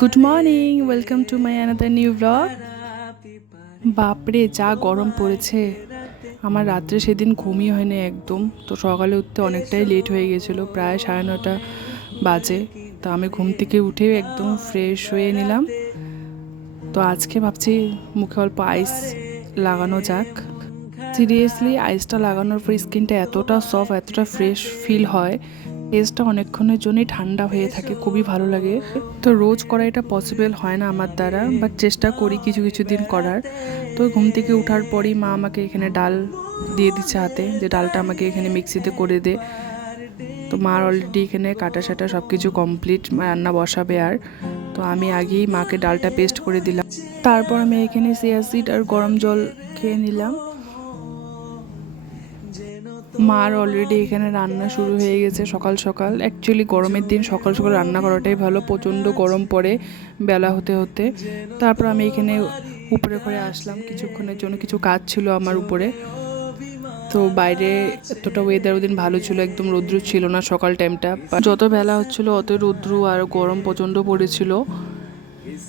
Good morning, welcome to my another new blog. বাপরে যা গরম পড়েছে, আমার রাত্রে সেদিন ঘুমই হয়নি একদম। তো সকালে উঠতে অনেকটাই লেট হয়ে গেছিলো, প্রায় 9:30 বাজে। তো আমি ঘুম থেকে উঠে একদম ফ্রেশ হয়ে নিলাম। তো আজকে ভাবছি মুখে অল্প আইস লাগানো যাক। সিরিয়াসলি আইসটা লাগানোর পর স্কিনটা এতটা সফট, এতটা ফ্রেশ ফিল হয়, ফেসটা অনেকক্ষণের জন্যই ঠান্ডা হয়ে থাকে, খুবই ভালো লাগে। তো রোজ করা এটা পসিবল হয় না আমার দ্বারা, বাট চেষ্টা করি কিছু কিছু দিন করার। তো ঘুম থেকে ওঠার পরই মা আমাকে এখানে ডাল দিয়ে দিচ্ছে হাতে, যে ডালটা আমাকে এখানে মিক্সিতে করে দে। তো মার অলরেডি এখানে কাটা সাটা সব কিছু কমপ্লিট, রান্না বসাবে। আর তো আমি আগেই মাকে ডালটা পেস্ট করে দিলাম। তারপর আমি এখানে চিয়া সিড আর গরম জল খেয়ে নিলাম। মার অলরেডি এখানে রান্না শুরু হয়ে গেছে সকাল সকাল। অ্যাকচুয়ালি গরমের দিন সকাল সকাল রান্না করাটাই ভালো, প্রচণ্ড গরম পড়ে বেলা হতে হতে। তারপর আমি এখানে উপরে ঘরে আসলাম কিছুক্ষণের জন্য, কিছু কাজ ছিল আমার উপরে। তো বাইরে এতটা ওয়েদার ওদিন ভালো ছিল, একদম রৌদ্র ছিল না সকাল টাইমটা। যত বেলা হচ্ছিলো অত রৌদ্র আর গরম প্রচণ্ড পড়েছিল।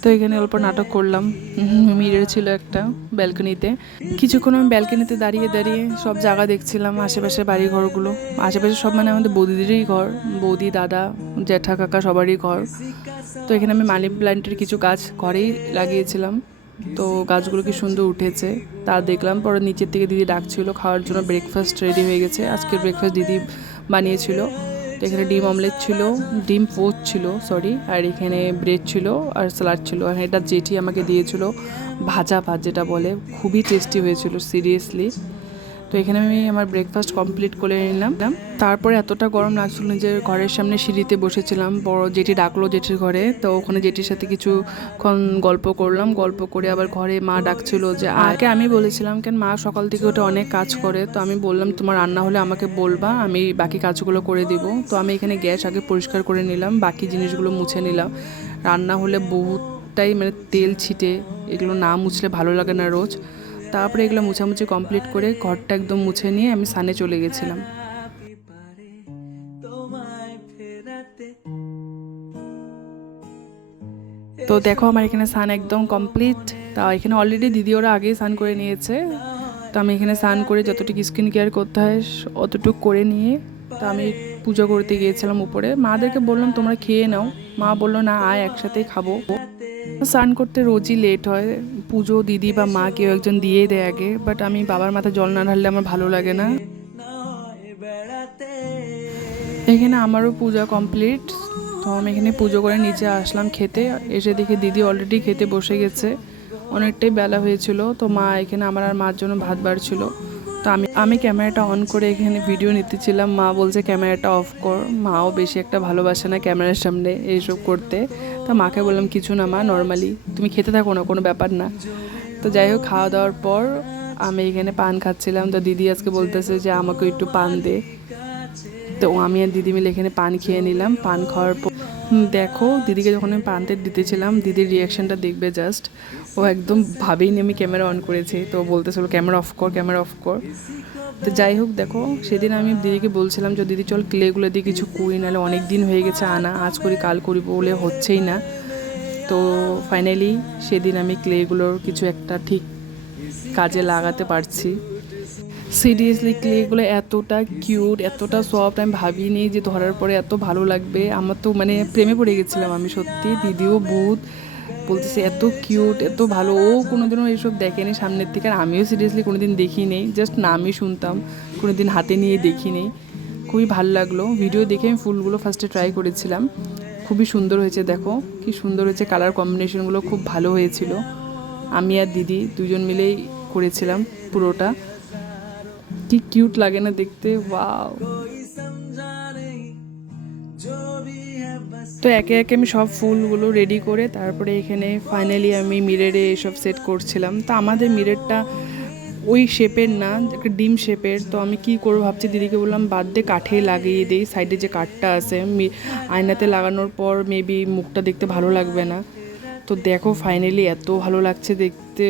তো এখানে অল্প নাটক করলাম। মিরর ছিল একটা ব্যালকনিতে, কিছুক্ষণ আমি ব্যালকনিতে দাঁড়িয়ে দাঁড়িয়ে সব জায়গা দেখছিলাম, আশেপাশে বাড়ি ঘরগুলো। আশেপাশে সব মানে আমাদের বৌদিদেরই ঘর, বৌদি দাদা জ্যাঠা কাকা সবারই ঘর। তো এখানে আমি মানি প্ল্যান্টের কিছু গাছ ঘরেই লাগিয়েছিলাম। তো গাছগুলো কি সুন্দর উঠেছে তা দেখলাম। পরে নিচের থেকে দিদি ডাকছিল খাওয়ার জন্য, ব্রেকফাস্ট রেডি হয়ে গেছে। আজকের ব্রেকফাস্ট দিদি বানিয়েছিল। তো এখানে ডিম অমলেট ছিল, ডিম পোচ ছিল সরি, আর এখানে ব্রেড ছিল আর স্যালাড ছিল। আর এটা জেঠি আমাকে দিয়েছিল ভাজা ভাত, যেটা বলে, খুবই টেস্টি হয়েছিল সিরিয়াসলি। তো এখানে আমি আমার ব্রেকফাস্ট কমপ্লিট করে নিলাম। তারপরে এতটা গরম লাগছিল, নিজের ঘরের সামনে সিঁড়িতে বসেছিলাম। বড় জেঠি ডাকলো জেঠির ঘরে, তো ওখানে জেঠির সাথে কিছুক্ষণ গল্প করলাম। গল্প করে আবার ঘরে মা ডাকছিল যে আগে আমি বলেছিলাম, কেন মা সকাল থেকে ওটা অনেক কাজ করে। তো আমি বললাম তোমার রান্না হলে আমাকে বলবা, আমি বাকি কাজগুলো করে দিব। তো আমি এখানে গ্যাস আগে পরিষ্কার করে নিলাম, বাকি জিনিসগুলো মুছে নিলাম। রান্না হলে বহুতটাই মানে তেল ছিটে, এগুলো না মুছলে ভালো লাগে না রোজ। তারপরে এগুলো মুছামুছি কমপ্লিট করে ঘরটা একদম মুছে নিয়ে আমি সানে চলে গেছিলাম। তো দেখো আমার এখানে স্নান একদম কমপ্লিট। তা এখানে অলরেডি দিদি ওরা আগেই স্নান করে নিয়েছে। তো আমি এখানে স্নান করে যতটুকু স্কিন কেয়ার করতে হয় অতটুকু করে নিয়ে তো আমি পুজো করতে গিয়েছিলাম উপরে। মাদেরকে বললাম তোমরা খেয়ে নাও, মা বললো না আয় একসাথেই খাবো। স্নান করতে রোজই লেট হয়, পুজো দিদি বা মা কেউ একজন দিয়েই দেয় আগে, বাট আমি বাবার মাথায় জল না ঢাললে আমার ভালো লাগে না। এখানে আমারও পূজা কমপ্লিট। তো আমি এখানে পুজো করে নিচে আসলাম খেতে। এসে দেখি দিদি অলরেডি খেতে বসে গেছে, অনেকটাই বেলা হয়েছিল। তো মা এখানে আমার আর মার জন্য ভাত বাড়ছিল। তো আমি ক্যামেরাটা অন করে এখানে ভিডিও নিতেছিলাম। মা বলছে ক্যামেরাটা অফ কর, মাও বেশি একটা ভালোবাসে না ক্যামেরার সামনে এইসব করতে। তো মাকে বললাম কিছু না মা, নর্মালি তুমি খেতে থাকো না, কোনো ব্যাপার না। তো যাই হোক, খাওয়া দাওয়ার পর আমি এখানে পান খাচ্ছিলাম। তো দিদি আজকে বলতেছে যে আমাকে একটু পান দে। তো আমি আর দিদি মিলে এখানে পান খেয়ে নিলাম। পান খাওয়ার পর দেখো দিদিকে যখন আমি পানতে দিতেছিলাম, দিদির রিয়াকশানটা দেখবে জাস্ট। ও একদম ভাবেই নি আমি ক্যামেরা অন করেছি। তো বলতেছিল ক্যামেরা অফ কর, ক্যামেরা অফ কর। তো যাই হোক দেখো, সেদিন আমি দিদিকে বলছিলাম যে দিদি চল ক্লেগুলো দিয়ে কিছু করি, নাহলে অনেক দিন হয়ে গেছে আনা, আজ করি কাল করি বলে হচ্ছেই না। তো ফাইনালি সেদিন আমি ক্লেগুলোর কিছু একটা ঠিক কাজে লাগাতে পারছি। সিরিয়াসলি ক্লেগুলো এতটা কিউট, এতটা সফট, আমি ভাবিনি যে ধরার পরে এত ভালো লাগবে। আমার তো মানে প্রেমে পড়ে গেছিলাম আমি সত্যি। দিদিও বহুত বলতেছে এত কিউট, এত ভালো। ও কোনোদিনও এইসব দেখেনি সামনের থেকে, আর আমিও সিরিয়াসলি কোনোদিন দেখি নেই, জাস্ট নামই শুনতাম, কোনোদিন হাতে নিয়ে দেখি নেই। খুবই ভালো লাগলো। ভিডিও দেখে আমি ফুলগুলো ফার্স্টে ট্রাই করেছিলাম, খুবই সুন্দর হয়েছে। দেখো কি সুন্দর হয়েছে, কালার কম্বিনেশনগুলো খুব ভালো হয়েছিল। আমি আর দিদি দুজন মিলেই করেছিলাম পুরোটা। কি কিউট লাগে না দেখতে, ওয়াও। তো একে একে আমি সব ফুলগুলো রেডি করে তারপরে এখানে ফাইনালি আমি মিররে এসব সেট করছিলাম। তো আমাদের মিররটা ওই শেপের না, একটা ডিম শেপের। তো আমি কি করবো ভাবছি, দিদিকে বললাম বাদ দে, কাঠে লাগিয়ে দিই। সাইডে যে কাঠটা আছে আয়নাতে লাগানোর পর মেবি মুখটা দেখতে ভালো লাগবে না। তো দেখো ফাইনালি এত ভালো লাগছে দেখতে,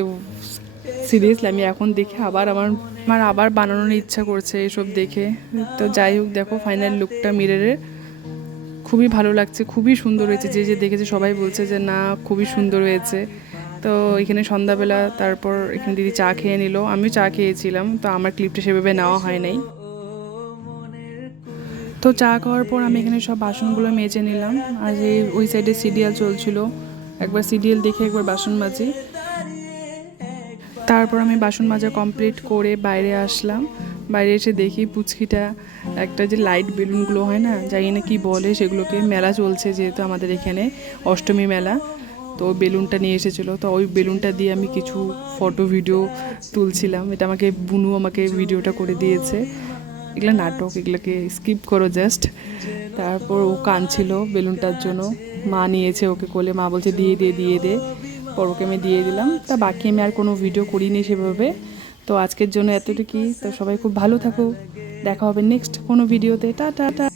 সিরিয়াসলি আমি এখন দেখে আবার আমার আবার বানানোর ইচ্ছা করছে এসব দেখে। তো যাই হোক দেখো ফাইনাল লুকটা মিররের খুবই ভালো লাগছে, খুবই সুন্দর হয়েছে। যে যে দেখেছে সবাই বলছে যে না খুবই সুন্দর হয়েছে। তো এখানে সন্ধ্যাবেলা তারপর এখানে দিদি চা খেয়ে নিল, আমিও চা খেয়েছিলাম, তো আমার ক্লিপটা সেভাবে নেওয়া হয় নাই। তো চা খাওয়ার পর আমি এখানে সব বাসনগুলো মেজে নিলাম। আর যে ওই সাইডে সিরিয়াল চলছিল, একবার সিরিয়াল দেখে একবার বাসন মাজি। তারপর আমি বাসন মাজা কমপ্লিট করে বাইরে আসলাম। বাইরে এসে দেখি পুচকিটা একটা যে লাইট বেলুনগুলো হয় না, জানি না কি বলে সেগুলোকে, মেলা চলছে যেহেতু আমাদের এখানে অষ্টমী মেলা, তো বেলুনটা নিয়ে এসেছিলো। তো ওই বেলুনটা দিয়ে আমি কিছু ফটো ভিডিও তুলছিলাম। এটা আমাকে বুনু আমাকে ভিডিওটা করে দিয়েছে। এগুলো নাটক, এগুলোকে স্কিপ করো জাস্ট। তারপর ও কাঁদছিল বেলুনটার জন্য, মা নিয়েছে ওকে কোলে, মা বলছে দিয়ে দে দিয়ে দে, পর ওকে আমি দিয়ে দিলাম। তা বাকি আমি আর কোনো ভিডিও করিনি সেভাবে। তো আজকের জন্য এতটুকুই। তো সবাই খুব ভালো থাকো, দেখা হবে নেক্সট কোনো ভিডিওতে। টাটা।